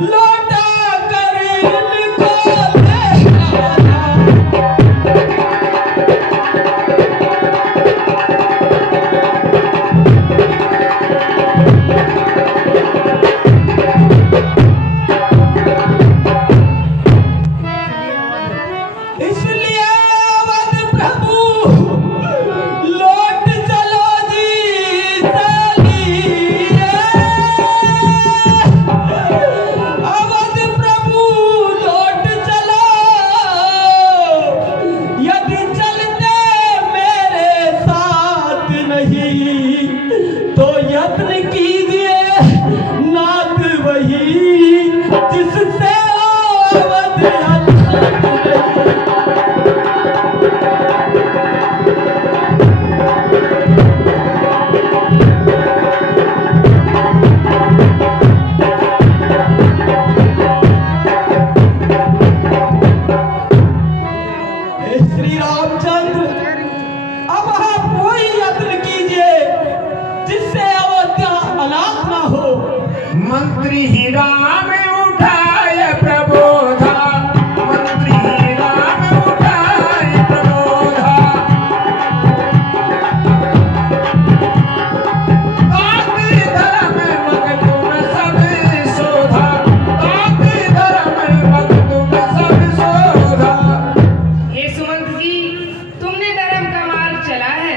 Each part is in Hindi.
लौटा कर इनको ले आना। इसलिए अवध प्रभु लौट चलो जी चलिए। अवध प्रभु लौट चलो, यदि चलते मेरे साथ नहीं तो यत्न कीजिए नाथ वही जिससे अवध अलग नहीं। हे श्री रामचंद्र, अब आप कोई यत्न कीजिए जिससे अयोध्या अनाथ ना हो। मंत्री ही राम उठाए प्रबोधा, मंत्री ही राम उठाए प्रबोधा। ताकि धर्म मग तुम सब शोधा, ताकि धर्म मग तुम सब शोधा। हे सुमंत जी, तुमने धर्म का मार्ग चला है।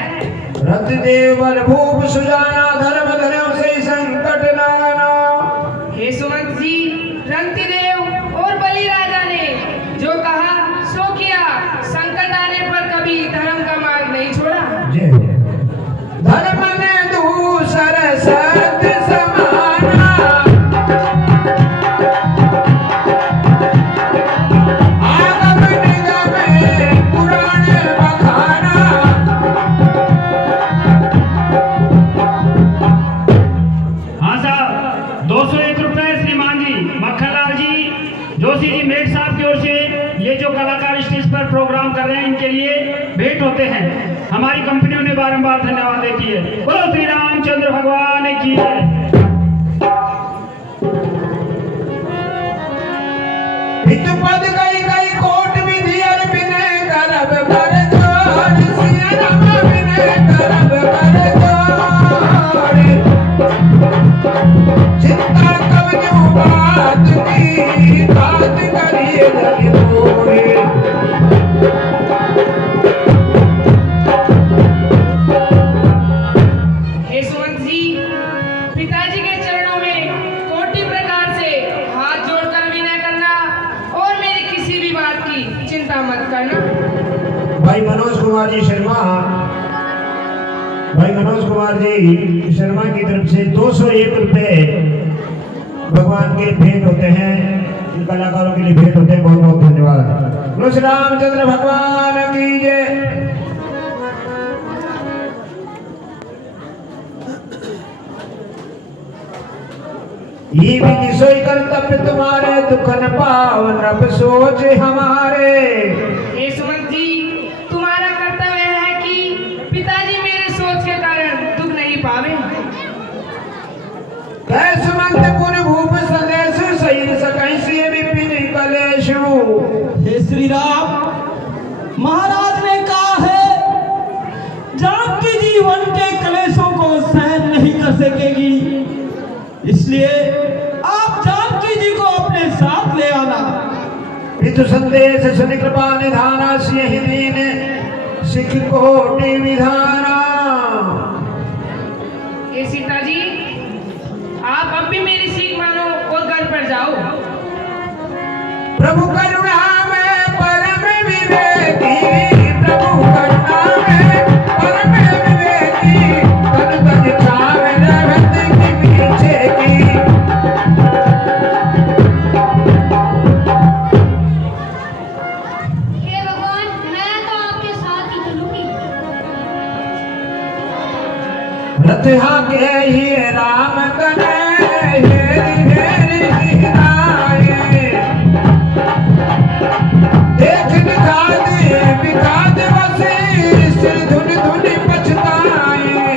रथ देवर भूप सुजाना, धर्म धर्म से संकट नाना। हे सुमंत जी, रंतिदेव और बलि राजा ने जो कहा सो किया। संकट आने पर कभी धर्म का मार्ग नहीं छोड़ा। धर्म ने दूसर सत्य समाना, आगम निगम पुराण बखाना। हाँ साहब, 201 रुपए श्रीमान जी मक्खनलाल जी जोशी जी मेट साहब की ओर से ये जो कलाकार स्टेज पर प्रोग्राम कर रहे हैं इनके लिए भेंट होते हैं। हमारी कंपनियों ने बारंबार धन्यवाद देती है। बोलो श्री रामचंद्र भगवान की जय। हित पद कई कई कोट विधि अर विनय करब कर जोड़, सिया राम विनय करब कर जोड़। चिंता कवनु बात की, बात करिए धरि मोरे। हे सुमंत जी, पिताजी के चरणों में कोटि प्रकार से हाथ जोड़कर विनय करना और मेरी किसी भी बात की चिंता मत करना। भाई मनोज कुमार जी शर्मा, भाई मनोज कुमार जी शर्मा की तरफ से 201 रुपए भगवान के भेंट होते हैं। इन कलाकारों के लिए भेंट होते हैं। बहुत बहुत धन्यवाद। बोलो श्री रामचंद्र भगवान की जय। ये विधि सोई कर्तव्य तुम्हारे, दुख न पावन रब सोच हमारे। हे सुमंत जी, तुम्हारा कर्तव्य है कि पिताजी मेरे सोच के कारण दुख नहीं पावे। कैसमंत पुर भूप संदेश, सही सकैसी विपिन कलेशु। हे श्री राम, महाराज ने कहा है जानकी जीवन के कलेशों को सहन नहीं कर सकेगी, इसलिए आप जानकी जी को अपने साथ ले आना। पितु संदेश सुनि कृपा निधाना, सियहि दीन सिख कोटि विधाना। हे सीता जी, आप अब भी मेरी सीख मानो और घर पर जाओ। प्रभु करुणा में परम विवेकी, प्रभु करुणा में परम विवेकी। तन तन छावे रहत की पीछे की। हे भगवान, मैं तो आपके साथ ही चलूंगी। रथ हाके ही राम कने, हेरि हेरि हिराए। देख विखाद बसे, सिर धुन धुन पछताए।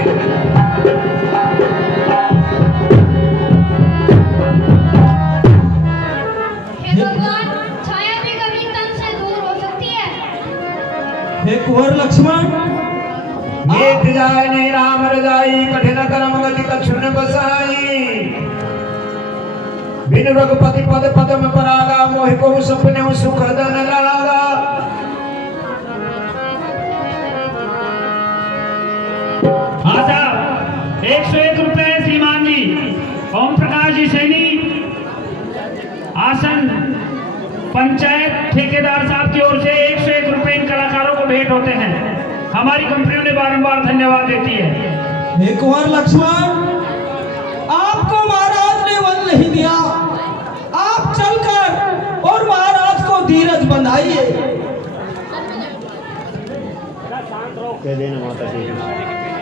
हे कुंवर लक्ष्मण, मीत जाय नहीं राम रजाई, कठिन कर्म गति कछुन बसाई। बिन रघुपति पद पदम परागा, मोहि को सपने सुख धन लागा। हाँ साहब, 101 रुपए श्रीमान जी ओम प्रकाश जी सैनी, आसन पंचायत ठेकेदार साहब की ओर से 101 रुपए इन कलाकारों को भेंट होते हैं। हमारी कंपनी ने बारंबार धन्यवाद देती है। हे कुंवर लक्ष्मण, आपको महाराज ने वन नहीं दिया, आप चलकर और महाराज को धीरज बंधाइए।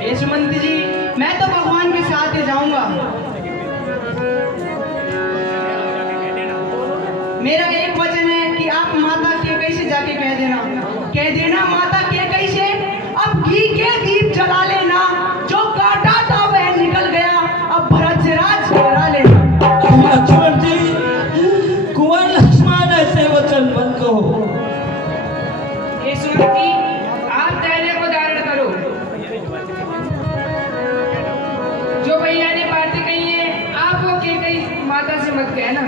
यशवंत जी, मैं तो भगवान के साथ ही जाऊंगा। मेरा एक वचन है कि आप माता के कैसे जाके कह देना माता के कैसे, अब घी के दीप जला लेना, जो काटा था वह निकल गया, अब भरत से राज करा लेना। लक्ष्मण जी, कुंवर लक्ष्मण ऐसे वचन मत कहो। यशवंत जी, आप धैर्य को धारण करो। जो भैया ने बातें कही है, आप वो के कही माता से मत कहना।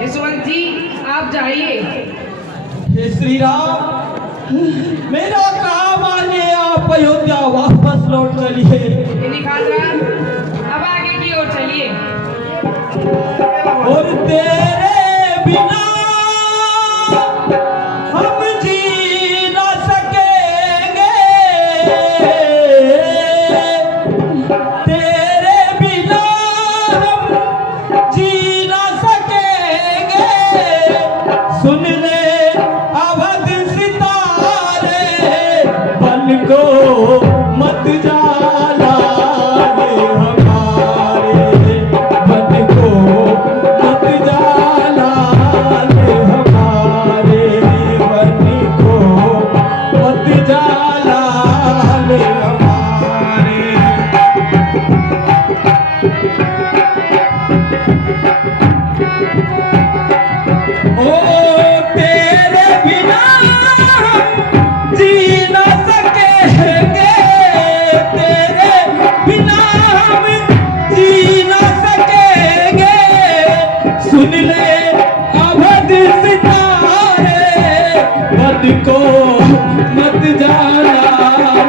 यशवंत जी, आप जाइए। हे श्री राम, मेरा काम आने आप अयोध्या वापस लौट चलिए। अब आगे की ओर चलिए। और तेरे बिना हम जी ना सकेंगे, तेरे बिना हम जी ना सकेंगे। सुन ले अवध सितारे, बन को मत जाला रे हमारे, बन को मत जाला रे हमारे, बन को मत जाला रे हमारे। ओ तेरे बिना हम जी ना सकेंगे, तेरे बिना हम जी ना सकेंगे। सुन ले अवध सितारे, बद को मत जाना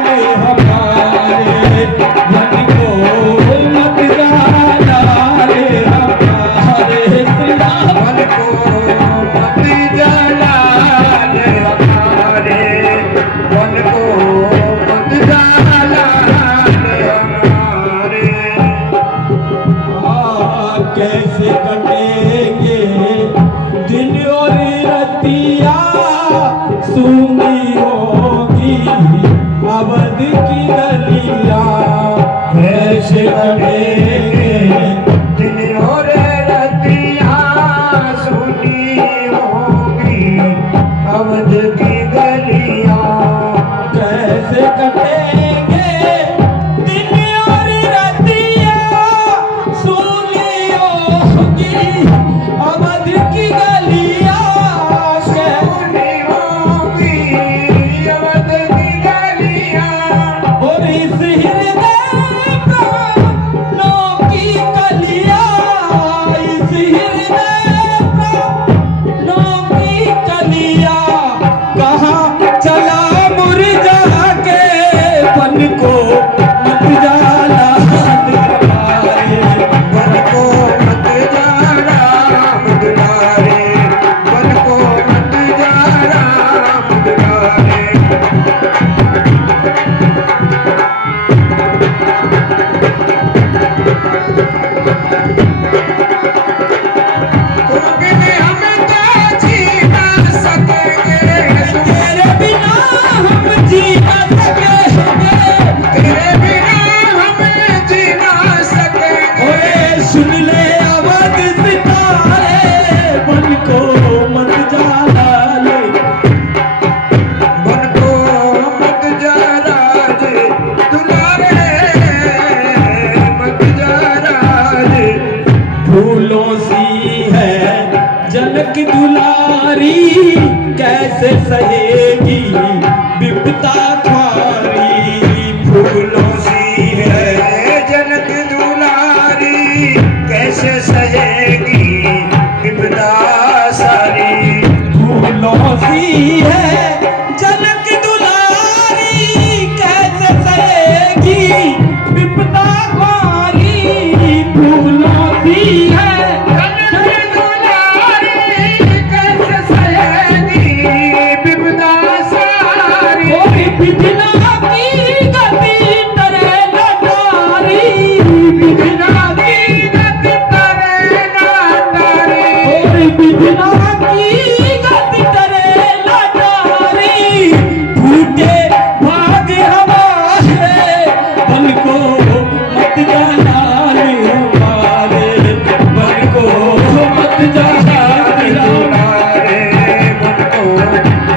रे हमारे, बद को मत जाना रे हमारे। श्री राम, मन को मत जला रे हमारे, मन को मत जला रे हमारे। कैसे कटेंगे दिन और रतिया, सूनी होगी अवध की गलियां। कैसे कटेंगे दिन और रतिया, सुनी होगी अवध की गलियां। कैसे कटेंगे दिन और रतिया, सूनी होगी अवध की गलियां। सुनी होगी अवध की गलियां। और इस हृदय प्राणों की कलियां, इस हृदय प्राणों की कलियां। कहाँ चला मुरझा के, बन को मत जाला रे हमारे, मन को मत जाना मुदलारे, जनक दुलारी कैसे सहेगी विपदा ख्वारी। फूलों सी है जनक दुलारी कैसे सहेगी विपदा सारी। फूलों सी है जनक दुलारी कैसे सहेगी विपदा ख्वारी। फूलों सी है जनक दुलारी कैसे सहेगी विपदा सारी। कोई विधना की गति तरे लटारी। विधना की गति तरे नाटारी। कोई विधना की गति तरे लटारी। फूटे भाग हमारे बन को मत जाना हमारे बन को मत जाना दुलारे मन को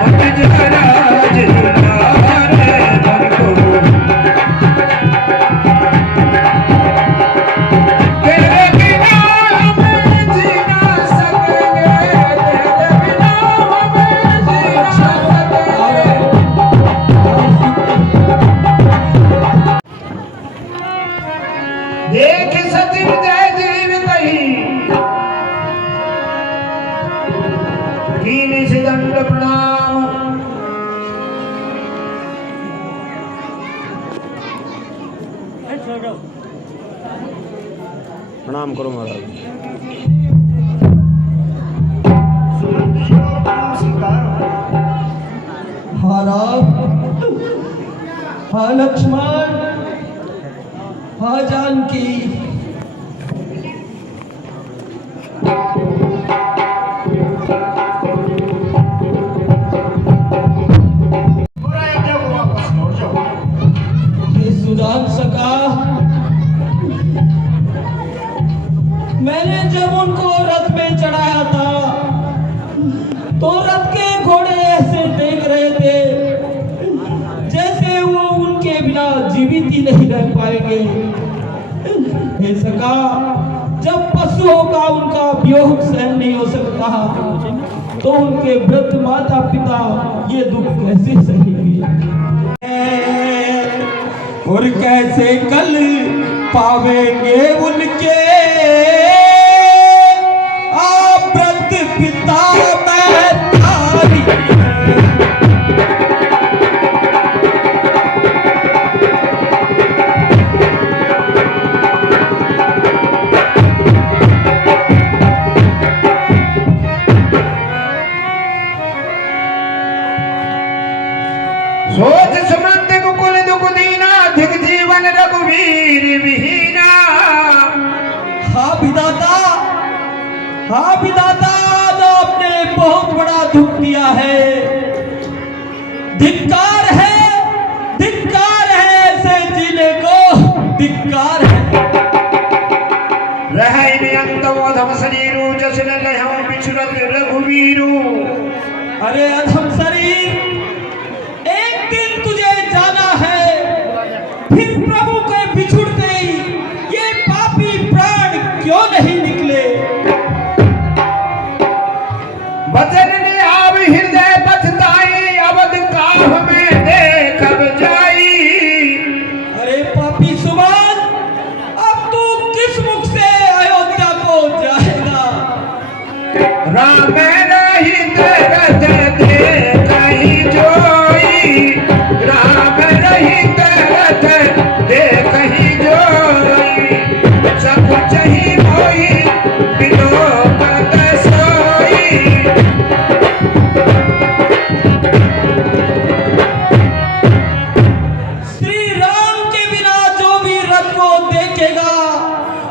मत जरा दुलारे मन को। तेरे बिना हमें जीना सकेंगे, तेरे बिना हमें जीना सकेंगे। देख सचिव जय जीव कही कीन सिदंड प्रणाम। प्रणाम करो महाराज। हाँ राम, हाँ लक्ष्मण, हाँ जानकी। ये सुजान सका, मैंने जब उनको रथ में चढ़ाया था तो रथ के घोड़े ऐसे देख रहे थे जैसे वो उनके बिना जीवित ही नहीं रह पाएंगे। हे सका, जब पशुओं का उनका वियोग सहन नहीं हो सकता तो उनके वृद्ध माता पिता ये दुख कैसे सहेंगे और कैसे कल पावेंगे उनके आप वृद्ध पिता मैं तारी। सोच समंत मुकुल दुख दीना धिक जीवन रघुवीर विहीना। हाँ विधाता, हाँ विधाता, आज आपने बहुत बड़ा दुख दिया है। धिक्कार है ऐसे जीने को, धिक्कार है। रह इन अंतमोधम शरीरू जसन लहौ बिछुरत रघुवीरू। अरे अधम शरीर, एक दिन तुझे जाना है, फिर प्रभु के बिछुड़ते ही ये पापी प्राण क्यों नहीं निकले। वचन ने आव हृदय पछताई अवध काह में देखब जाई। अरे पापी सुमान, अब तू किस मुख से अयोध्या को जाएगा। राम रहित रथ देखहि जोई। राम रहित रथ देखहि जोई। सब चही मोई विलोकत सोई। श्री राम के बिना जो भी रथ को देखेगा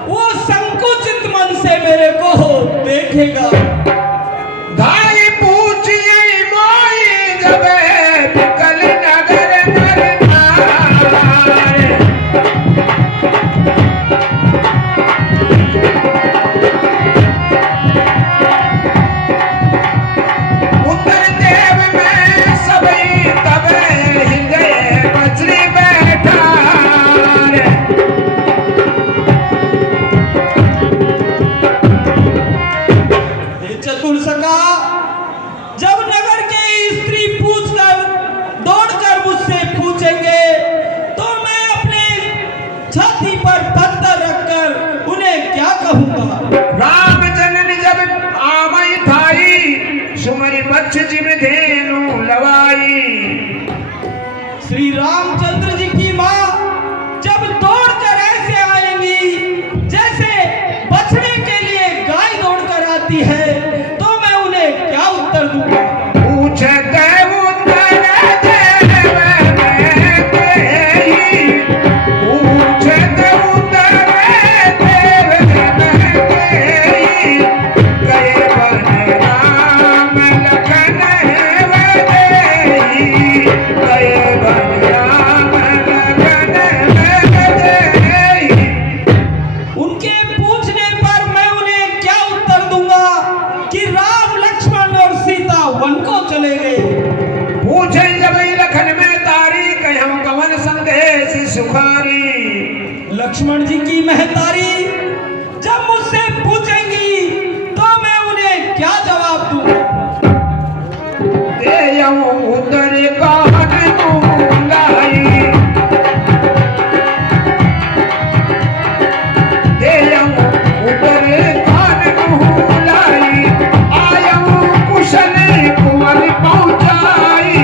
वो संकुचित मन से मेरे को देखेगा। गाय पूछिए चतुर सका, जब नगर के स्त्री पूछकर दौड़कर मुझसे पूछेंगे तो मैं अपने छाती पर पत्थर रखकर उन्हें क्या कहूंगा? राम जननी जब आमई थाई सुमरी बच्च जिम धेनु लवाई। श्री रामचंद्र जी की माँ जब दौड़कर ऐसे आएंगी जैसे बछड़े के लिए गाय दौड़कर आती है तो मैं उन्हें क्या उत्तर दूंगा? पूछते उत्तर देवे देई, पूछते उत्तर देवे देई, गए बन राम लखन देई, गए बन राम लखन देई। उनके पूछने पर मैं उन्हें क्या उत्तर दूंगा कि राम लक्ष्मण और सीता वन को चले गए? पूछे जब लखन में तारी कहूं कवन संदेश सुखारी। लक्ष्मण जी की महतारी जब मुझसे पूछेंगी तो मैं उन्हें क्या जवाब दूंगा? देयऊं उदर कान दूंगाई, देयऊं उदर कान दूंगाई, आयऊं कुशल कुंवर पहुंचाई।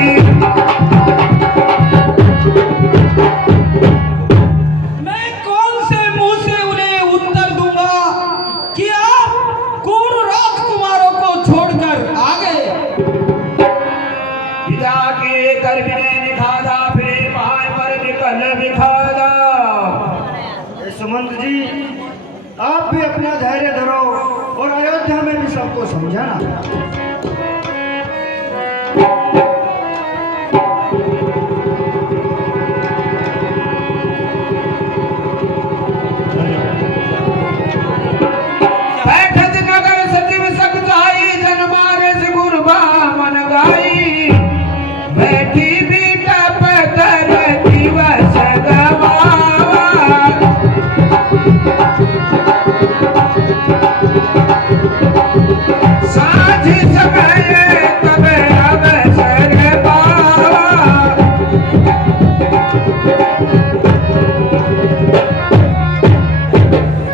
मैं कौन से मुंह से उन्हें उत्तर दूंगा कि आप कुंवर राजकुमारों को छोड़कर आ गए? पिता के गर्भ ने निखादा, फिर पहाड़ पर निकल बिखादा। सुमंत जी, आप भी अपना धैर्य धरो और अयोध्या में भी सबको समझाना। बैठत नगर सचिव सकताई, जन मारे से गुरबा मन गाई। बैठी बीटा पतर दिवस गवावा, साझ समय तब अवसर पावा।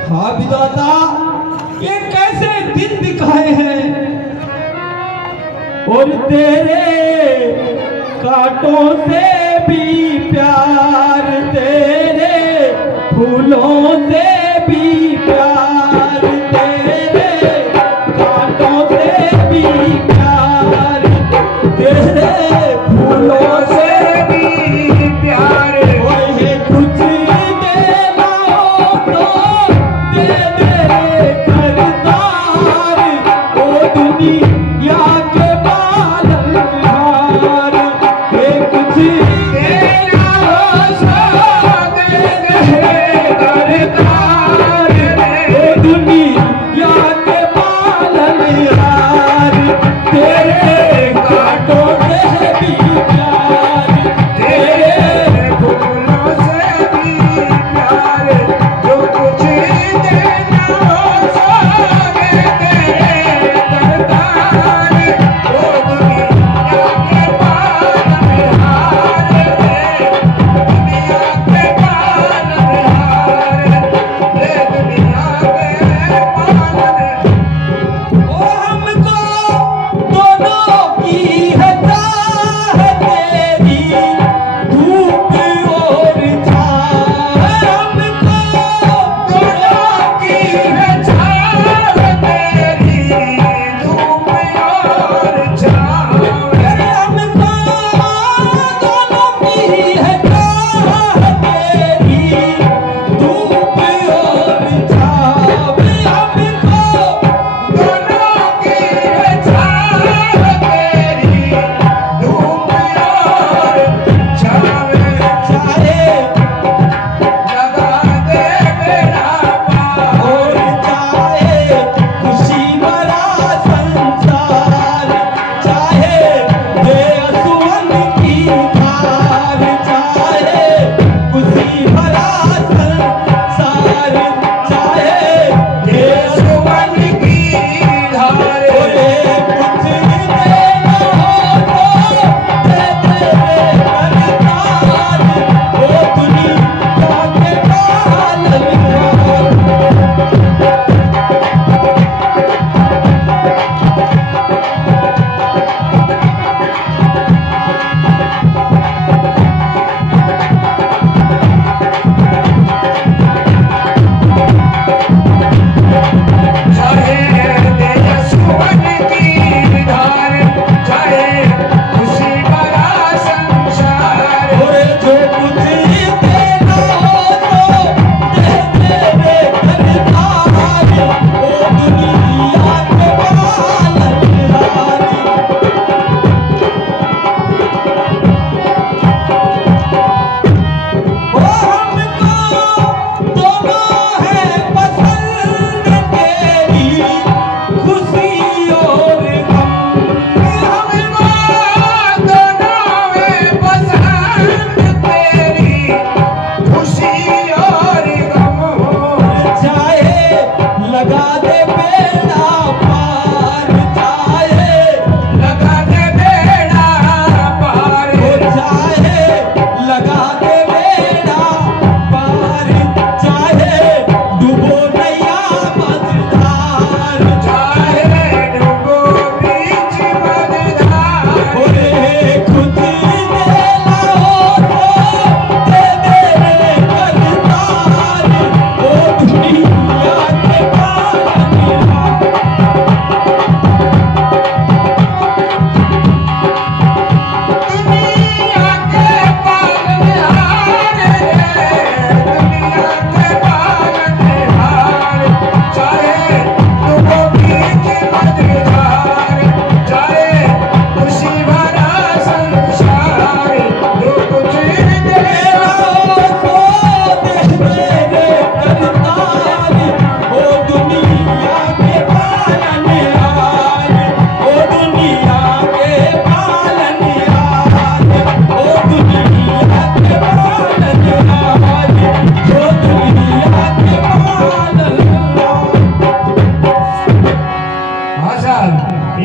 हाँ विधाता, ये कैसे दिन दिखाए हैं और तेरे कांटों से भी प्यार, तेरे फूलों से भी प्यार, तेरे कांटों से भी प्यार, तेरे फूलों से भी प्यार। ओहे कुछ देना हो तो दे दे करतार, ओ दुनिया के पालनहार। ये कुछ देना हो तो दे दे करतार, ओ दुनिया के पालनहार। तेरे कांटों से भी प्यार, तेरे फूलों से भी प्यार, जो कुछ देना हो सो दे दे करतार।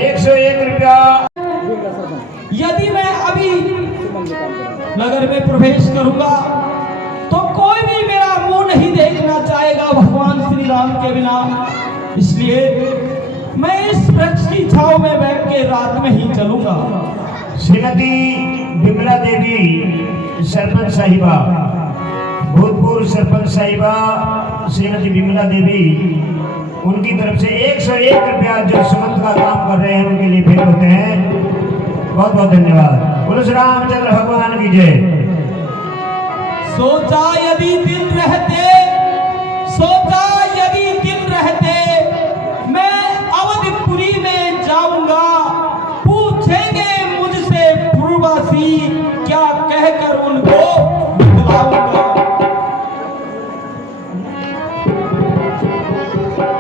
101 रुपया। यदि मैं अभी नगर में प्रवेश करूंगा तो कोई भी मेरा मुंह नहीं देखना चाहेगा भगवान श्री राम के बिना। इसलिए मैं इस वृक्ष की छांव में बैठ के रात में ही चलूंगा। श्रीमती विमला देवी सरपंच साहिबा, भूतपूर्व सरपंच साहिबा श्रीमती विमला देवी, उनकी तरफ से 101 रुपया जो सुमंत का काम कर रहे हैं उनके लिए भेंट होते हैं। बहुत बहुत धन्यवाद। बोलो श्री रामचंद्र भगवान की जय। सोचा यदि दिन रहते, सोचा यदि दिन रहते मैं अवधपुरी में जाऊंगा, पूछेंगे मुझसे पूर्ववासी क्या कहकर उनको बतलाऊंगा।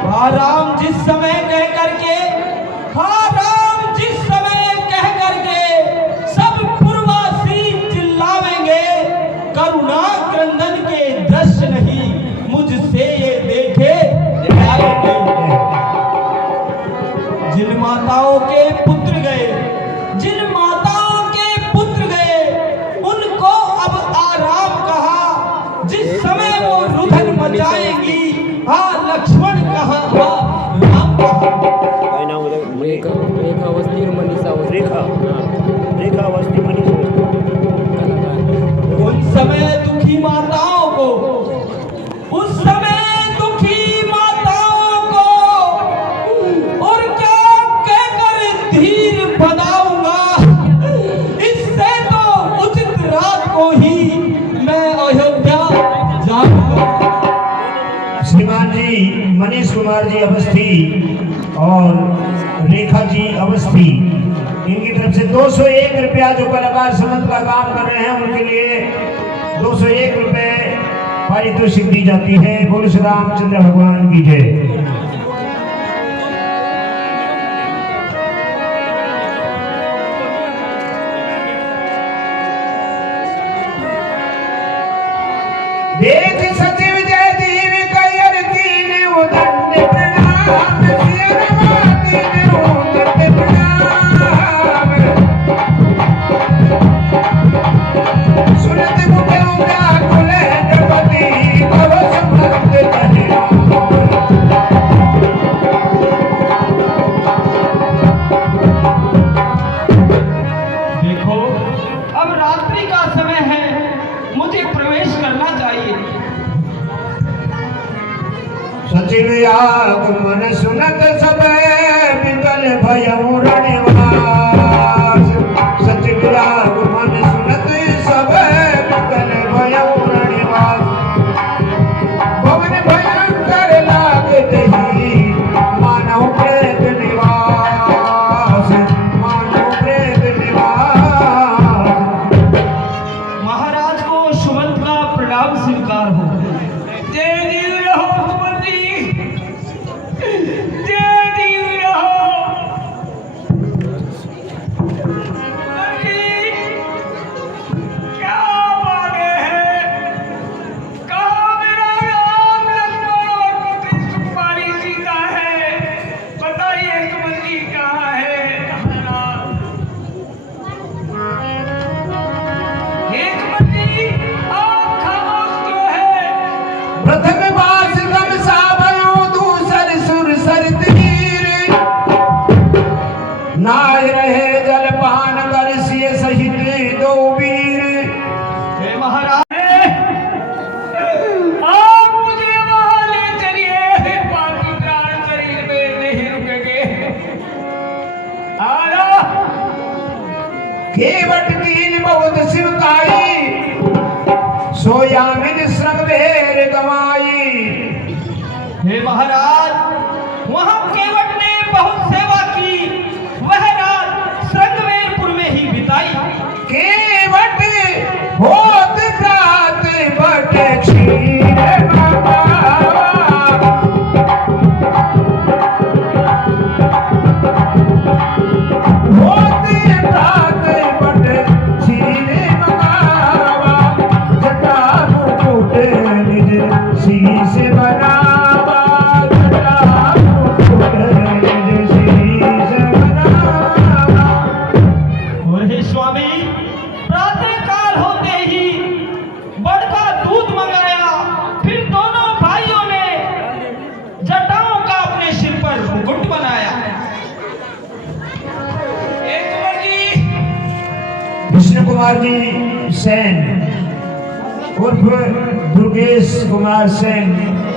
हाँ राम जिस समय कह करके, हाँ राम जिस समय कह करके सब पूर्ववासी चिल्लावेंगे, करुणा क्रंदन के दृश्य नहीं मुझसे ये देखे जाएंगे। जिन माताओं के पुत्र गए, जिन माताओं के पुत्र गए, उनको अब आराम कहा। जिस समय वो रुधन मचाएंगी, हाँ लक्ष्मण कहा, हाँ राम कहा। रेखा अवस्थी और मनीषा अवस्थी। रेखा अवस्थी मनीषा। उस समय दुखी माताओं को, उस समय दुखी माताओं को और क्या कहकर धीर बनाऊंगा। इससे तो उचित रात को ही मैं अयोध्या जाऊंगा। श्रीमान जी मनीष कुमार जी अवस्थी और रेखा जी अवस्थी, इनकी तरफ से 201 रुपया जो कलाकार सुमंत का काम कर रहे हैं उनके लिए 201 रुपए पारितोषिक दी जाती है। बोलो श्री रामचंद्र भगवान की जय। देख सचिव जय देव कैर तीन उदंड प्रणाम, सियरमा तीन उदंड प्रणाम। सुनत मुखे व्याकुल जगति भव समर्थ कहिराम। देखो अब रात्रि का समय है, मुझे प्रवेश करना चाहिए। सचिव आगमन सुनत सब विकल भयउ रणवास। सचिव आगमन सुनत सब विकल भयउ रणवास। भवन भयंकर लागत ही मानव प्रेत निवास, मानव प्रेत निवास। महाराज को सुमंत का प्रणाम स्वीकार हो। जय जीव रहो सुमंत जी, जय जीव रहो। सुमंत जी, क्या मांगे हैं? कहाँ मेरा राम लक्ष्मण और पुत्री सुकुमारी सीता है? बताइए सुमंत जी कहाँ है? महाराज हे सुमंत जी, आप खामोश क्यों है? प्रथम बास गम साभयो दूसर सुर सर तीर। नाय रहे जलपान कर सिय सहित दो वीर। हे महाराज, आप मुझे वहां ले चलिए, पापी प्राण शरीर में नहीं रुकेंगे। आला केवट तीन बहुत शिवकाई, सोयामिन श्रम भेर गवाई। हे महाराज, वहां केवट ने बहुत सेवा की, वह रात संगमेरपुर में ही बिताई। केवट होत प्रात बट क्षीर बाबा। होत प्रात बट क्षीर बाबा। जटा मुकुट निज शीश बनावा। विष्णु कुमार जी सेन उर्फ दुर्गेश कुमार सेन,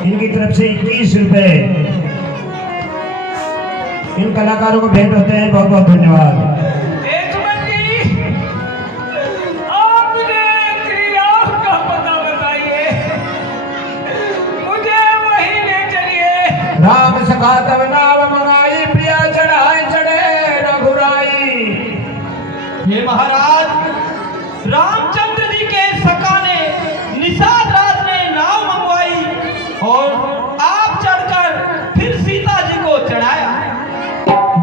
इनकी तरफ से 21 रुपए इन कलाकारों को भेंट होते हैं। बहुत बहुत धन्यवाद। आप मुझे श्री राम का पता बताइए, मुझे वहीं ले चलिए। राम सखा तब नाम मंगाई, प्रिया चढ़ाए चढ़े रघुराई। हे महाराज, रामचंद्र जी के सखा ने निषाद राज ने नाव मंगवाई और आप चढ़कर फिर सीता जी को चढ़ाया।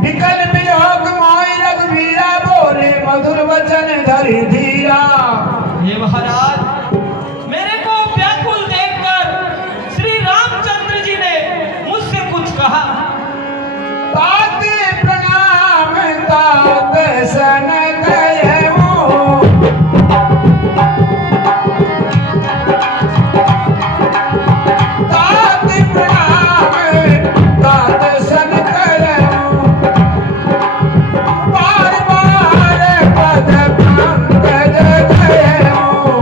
विकल वियोग माई रघुवीरा, बोले मधुर वचन धरि धीरा। हे महाराज, मेरे को व्याकुल देखकर श्री रामचंद्र जी ने मुझसे कुछ कहा। तात प्रणाम तात सन कहूँ, तात प्रणाम तात सन कहूँ, बार बार पद पंकज कहूँ।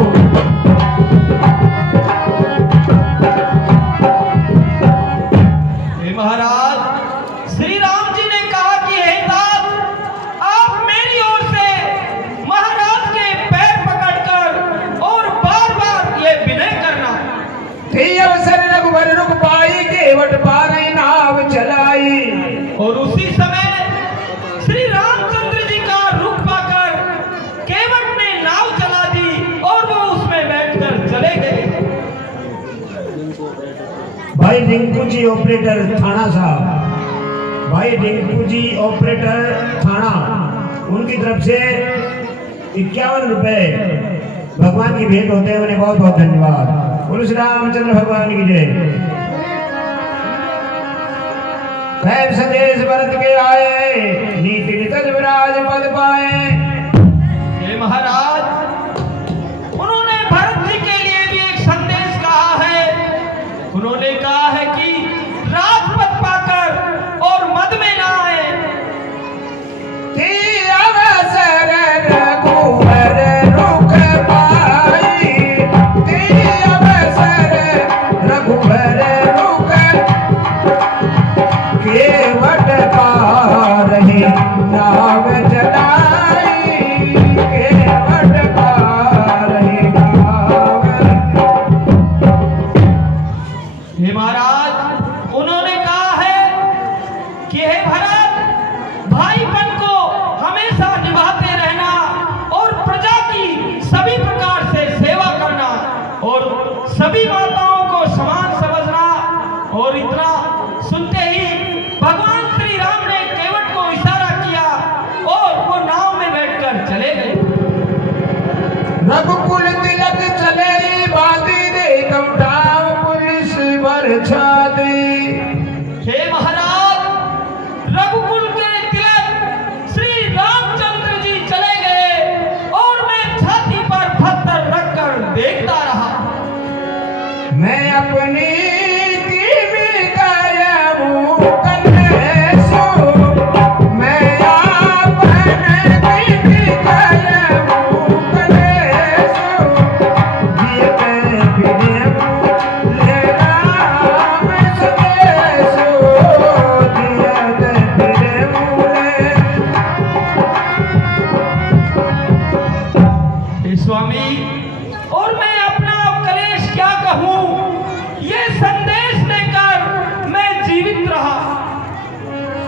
हे महाराज, श्री राम जी ने कहा कि हे तात, आप मेरी ओर से महाराज के पैर पकड़कर और बार बार ये विनय करना। थी अवसर रघुवर रुक पाई, केवट पारई नाव चलाई। और उसी समय श्री रामचंद्र जी का रुख पाकर केवट ने नाव चला दी और वो उसमें बैठकर चले गए। भाई रिंकू जी ऑपरेटर थाना साहब, भाई रिंकू जी ऑपरेटर थाना, उनकी तरफ से 51 रुपए भगवान की भेंट होते हैं। उन्हें बहुत बहुत धन्यवाद। बोलो श्री रामचंद्र भगवान की जय। कैब संदेश भरत के आए, नीति नितज विराज पद पाए। हे महाराज, उन्होंने भरत जी के लिए भी एक संदेश कहा है। उन्होंने कहा है कि राजपद पाकर और मद में ना आए। थी अवसर रघुवर रुक पाई, थी अवसर रघुवर रुक, केवट पारहि नाव चलाई, केवट पारहि नाव। हे महाराज, उन्होंने कहा है कि हे भरत, भाईपन को हमेशा निभाते रहना और प्रजा की सभी प्रकार से सेवा करना और सभी माताओं को समान समझना। और इतना सुनते ही भगवान श्री राम ने केवट को इशारा किया और वो नाव में बैठकर चले गए। रघुकुल तिलक चले, बांधी दे कमठाव पुलिस बरछाती। हे महाराज, रघुकुल के तिलक श्री रामचंद्र जी चले गए और मैं छाती पर पत्थर रखकर देखता रहा। मैं अपनी टीवी कायमू कन्नेसो, मैं अपने टीवी कायमू कन्नेसो, जियते बिनेमू ले राम संदेशो, जियते बिनेमू ले। हे स्वामी, और मैं अपना कलेश क्या कहूँ, ये संदेश लेकर मैं जीवित रहा।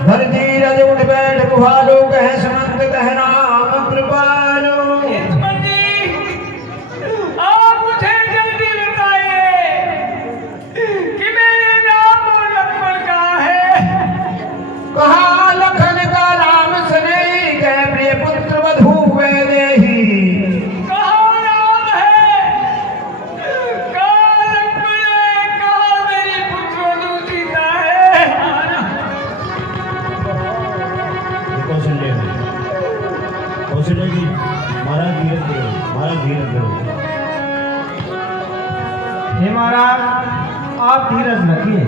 धर धीरज उठ बैठ कुहालो, कह सुमंत कह राम कृपालो। लक्ष्मण जी, आप मुझे जल्दी बताइए कि मेरे राम और लक्ष्मण कहाँ है। कहा लखन का राम सने, कह प्रिय पुत्र वधू वे देही। कहाँ राम है, कहाँ लक्ष्मण है, कहाँ मेरी पुत्रवधू सीता है। कौशल्या जी, महाराज धीरज करो, महाराज धीरज करो। हे महाराज, आप धीरज रखिए।